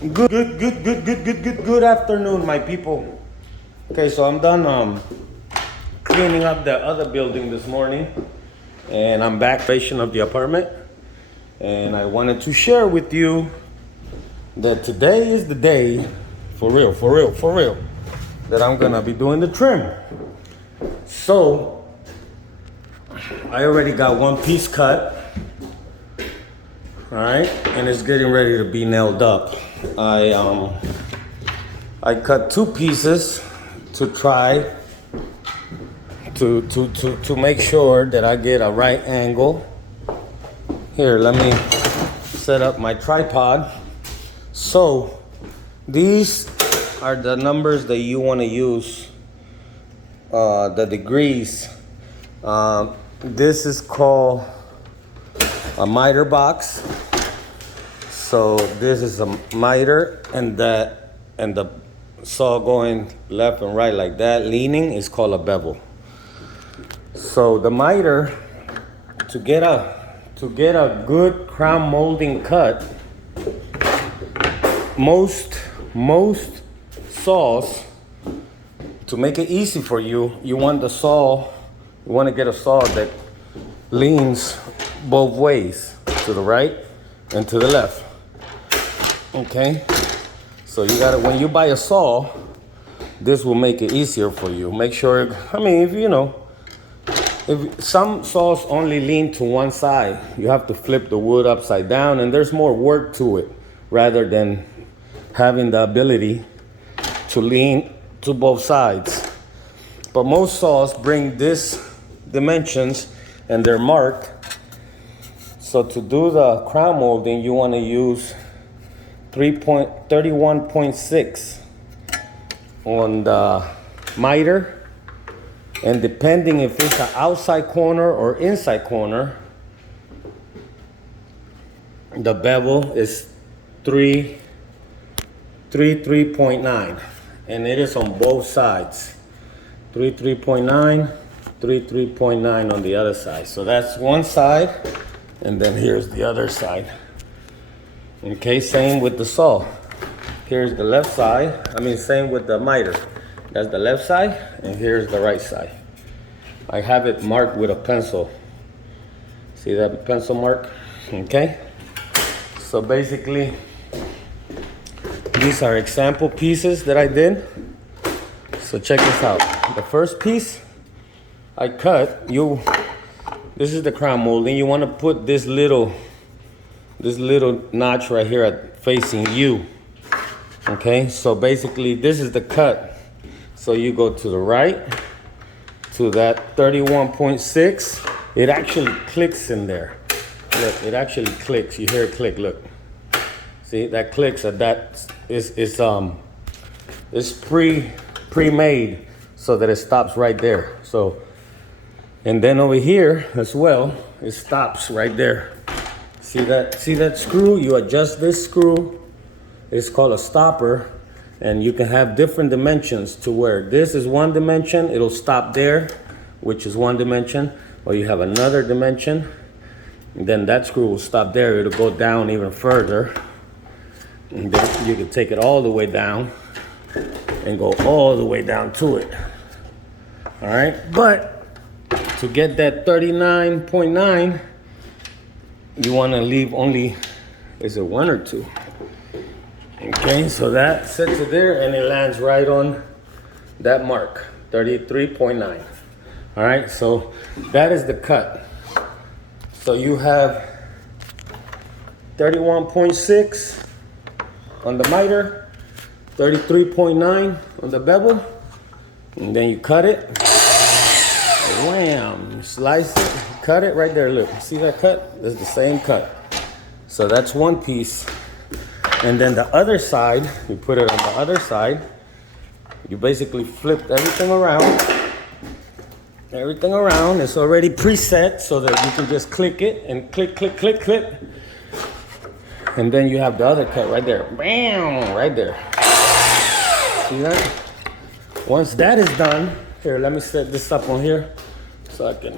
Good afternoon, my people. Okay, so I'm done cleaning up the other building this morning, and I'm back renovation of the apartment. And I wanted to share with you that today is the day, for real, that I'm gonna be doing the trim. So I already got one piece cut. All right, and it's getting ready to be nailed up. I cut two pieces to try to make sure that I get a right angle. Here, let me set up my tripod. So these are the numbers that you want to use, the degrees. This is called a miter box. So this is a miter, and the saw going left and right like that, leaning, is called a bevel. So the miter, to get a good crown molding cut, most saws, to make it easy for you, you want to get a saw that leans both ways, to the right and to the left. Okay, so you gotta, when you buy a saw, this will make it easier for you. Make sure, if some saws only lean to one side, you have to flip the wood upside down, and there's more work to it rather than having the ability to lean to both sides. But most saws bring this dimensions and they're marked. So to do the crown molding, you want to use 31.6 on the miter, and depending if it's an outside corner or inside corner, the bevel is 3.9, and it is on both sides. 3.9, 3.9 on the other side. So that's one side, and then here's the other side. Okay, same with the saw. Here's the left side. Same with the miter. That's the left side, and here's the right side. I have it marked with a pencil. See that pencil mark? Okay. So basically, these are example pieces that I did. So check this out. The first piece I cut, this is the crown molding. You want to put this little notch right here facing you. Okay, so basically this is the cut. So you go to the right to that 31.6. It actually clicks in there. Look, it actually clicks. You hear it click, look. See, that clicks at that is pre-made so that it stops right there. So, and then over here as well, it stops right there. See that screw? You adjust this screw. It's called a stopper, and you can have different dimensions to where this is one dimension, it'll stop there, which is one dimension, or you have another dimension, and then that screw will stop there. It'll go down even further, and then you can take it all the way down and go all the way down to it. All right, but to get that 39.9, you want to leave only, is it one or two? Okay, so that sets it there, and it lands right on that mark, 33.9. All right, so that is the cut. So you have 31.6 on the miter, 33.9 on the bevel, and then you cut it. Wham! You slice it, cut it right there. Look, see that cut? That's the same cut. So that's one piece. And then the other side, you put it on the other side. You basically flip everything around. Everything around. It's already preset so that you can just click it and click. And then you have the other cut right there. Bam! Right there. See that? Once that is done, here, let me set this up on here so I can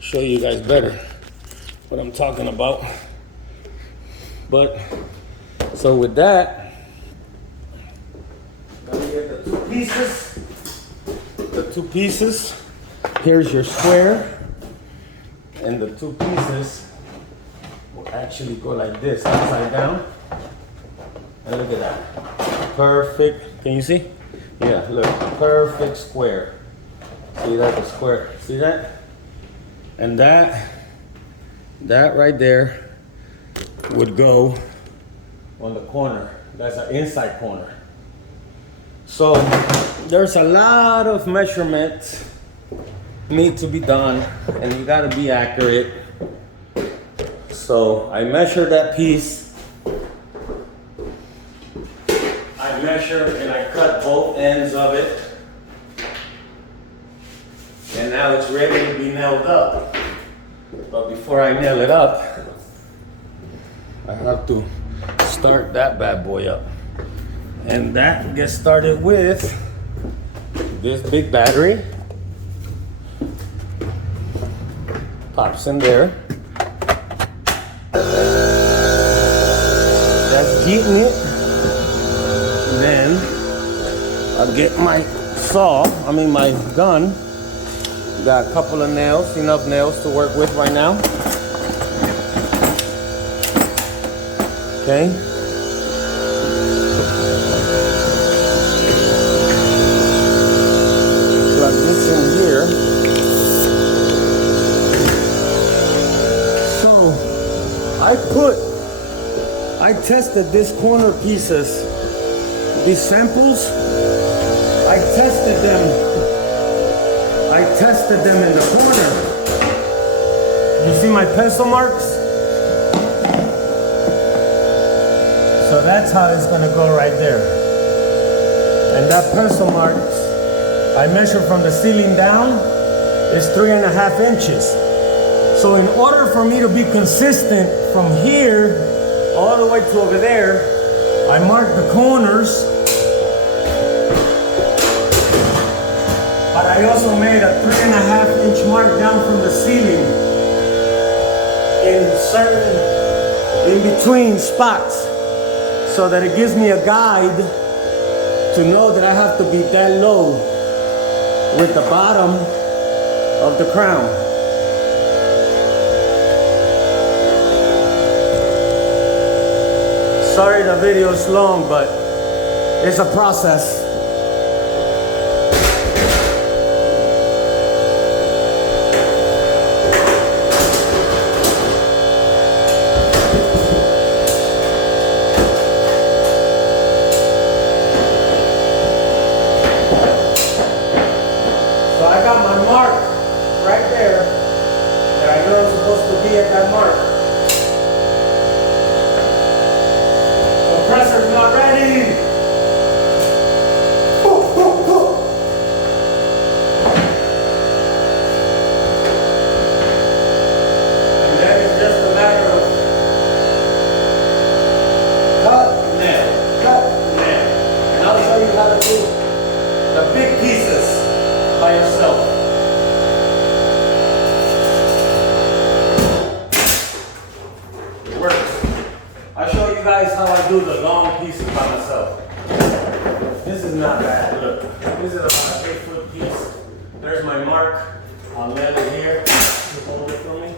show you guys better what I'm talking about. But So with that, let me get the two pieces. The two pieces. Here's your square. And the two pieces will actually go like this, upside down. And look at that. Perfect. Can you see? Yeah, look. Perfect square. See that? The square. See that? And that right there would go on the corner. That's an inside corner. So there's a lot of measurements need to be done, and you gotta be accurate. So I measured that piece. I measured and I cut both ends of it. And now it's ready to be nailed up. But before I nail it up, I have to start that bad boy up. And that gets started with this big battery. Pops in there. That's heating it. Then I'll get my my gun. Got a couple of nails, enough nails to work with right now. Okay. Plug this in here. So I tested these corner pieces, these samples. I tested them in the corner. You see my pencil marks? So that's how it's gonna go right there. And that pencil marks, I measured from the ceiling down, is 3.5 inches. So in order for me to be consistent from here all the way to over there, I marked the corners. But I also made a 3.5 inch mark down from the ceiling in between spots, so that it gives me a guide to know that I have to be that low with the bottom of the crown. Sorry the video is long, but it's a process. Compressor's not ready. And then it's just a matter of cut, nail. And I'll show you how to do the big pieces by yourself. It works. I'll show you guys how I do the long pieces by myself. This is not bad, look. This is about an 8-foot piece. There's my mark. I'll nail it here. Just hold it for me.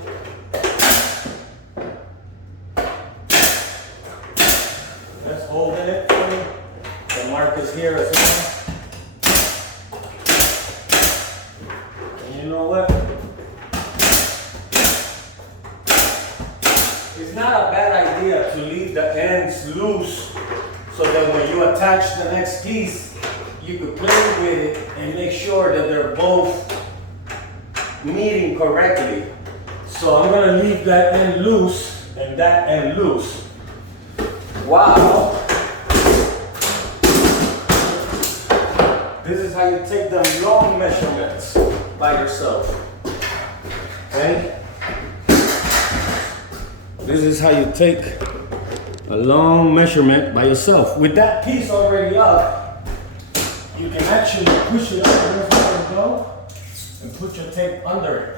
That's holding it for me. The mark is here as well. And you know what? It's not a bad idea to leave the ends loose, so that when you attach the next piece, you can play with it and make sure that they're both meeting correctly. So I'm gonna leave that end loose and that end loose. Wow. This is how you take them long measurements by yourself. Okay? This is how you take a long measurement by yourself. With that piece already up, you can actually push it up where it's go and put your tape under it.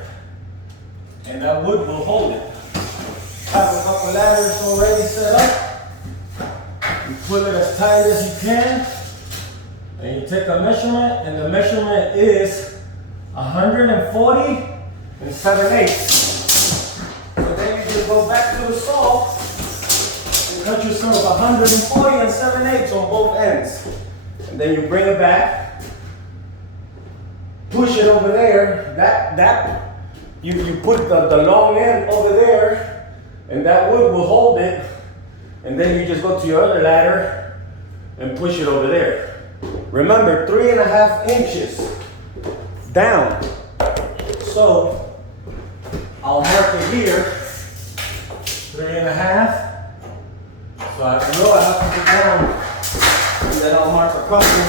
And that wood will hold it. I have a couple ladders already set up. pull it as tight as you can, and you take a measurement, and the measurement is 140 and 7/8. So then you just go back to the saw and cut yourself 140 and 7/8 on both ends. And then you bring it back, push it over there. You put the long end over there, and that wood will hold it. And then you just go to your other ladder and push it over there. Remember, 3.5 inches down. So I'll mark it here, 3.5. So I know I have to put down, and then I'll mark a couple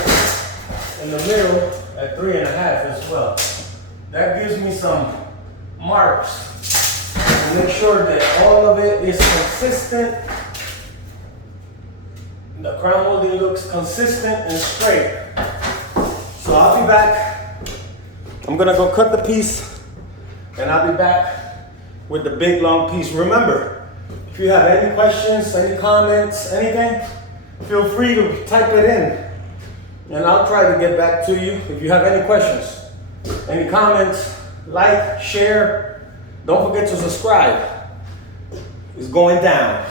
in the middle at 3.5 as well. That gives me some marks to make sure that all of it is consistent. The crown molding looks consistent and straight. So I'll be back. I'm gonna go cut the piece, and I'll be back with the big long piece. Remember, if you have any questions, any comments, anything, feel free to type it in, and I'll try to get back to you. If you have any questions, any comments, like, share. Don't forget to subscribe. It's going down.